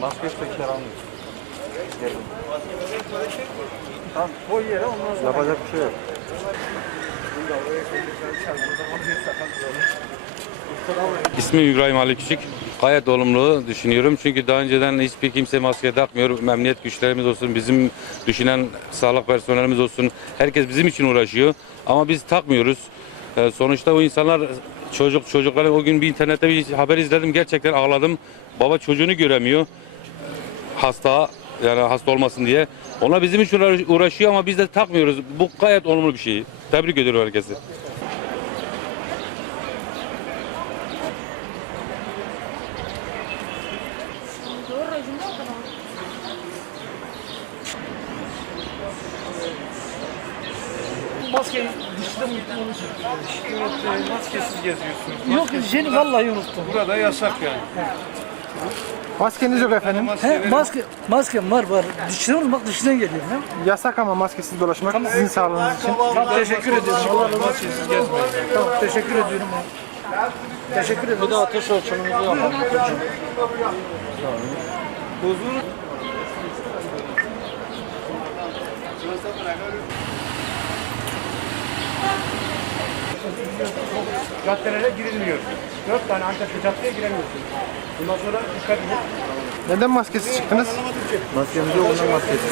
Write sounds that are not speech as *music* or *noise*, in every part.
Maske tekrar almayacağım. Tamam, koy yere ya, ondan Yapacak bir ya, şey ya. Sekelim, Bu, İsmi İbrahim Ali Küçük. Evet. Gayet olumlu düşünüyorum. Çünkü daha önceden hiçbir kimse maske takmıyor. Memniyet güçlerimiz olsun, bizim düşünen sağlık personelimiz olsun. Herkes bizim için uğraşıyor. Ama biz takmıyoruz. Ee, sonuçta o insanlar, çocuk çocukları o gün bir internette bir haber izledim. Gerçekten ağladım. Baba çocuğunu göremiyor hasta yani hasta olmasın diye. Ona bizim için uğraşıyor ama biz de takmıyoruz. Bu gayet olumlu bir şey. Tebrik ediyorum herkesi. Maskeyi dışta mı? Maskesiz geziyorsunuz. Maske. Yok, jeni vallahi unuttum. Burada yasak yani. Evet. *laughs* Maskeniz yok efendim. Maske he, maske, maske var var. Dışına bak dışına geliyor. He? Yasak ama maskesiz dolaşmak tamam. sizin e sağlığınız için. Tamam, teşekkür ediyorum. Allah razı olsun. Tamam, teşekkür ediyorum. Teşekkür ederim. Bu da ateş ölçümümüzü yapalım. Huzur. yapıyorsunuz. Caddelere girilmiyor. Dört tane Antep'te caddeye giremiyorsun. Bundan sonra dikkat edin. Neden maskesi çıktınız? Maskemiz yok, ondan Maske. maskesi.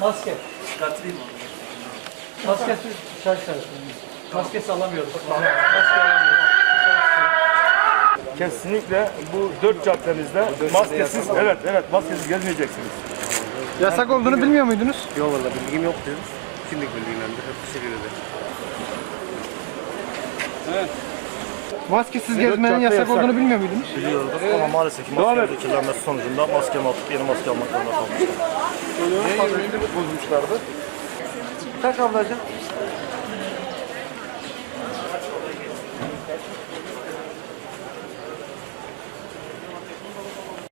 Maske. Katrin. Maske çay Maske alamıyoruz. *laughs* *laughs* *laughs* Kesinlikle bu dört caddenizde maskesiz, yanağı evet yanağı evet maskesiz gezmeyeceksiniz. Yani yasak bilmiyor. olduğunu bilmiyor muydunuz? Yok valla bilgim yok diyoruz. Şimdi bilgilendir, hep bir yanağı. Evet. Maskesiz gezmenin yanağı yasak, yasak olduğunu bilmiyor muydunuz? Biliyorduk evet. ama maalesef ki maske şekillenmesi evet. sonucunda maske evet. atıp yeni maske almak zorunda *laughs* kalmışlar. Yeni bozmuşlardı. *laughs* Tak evet, ablacığım.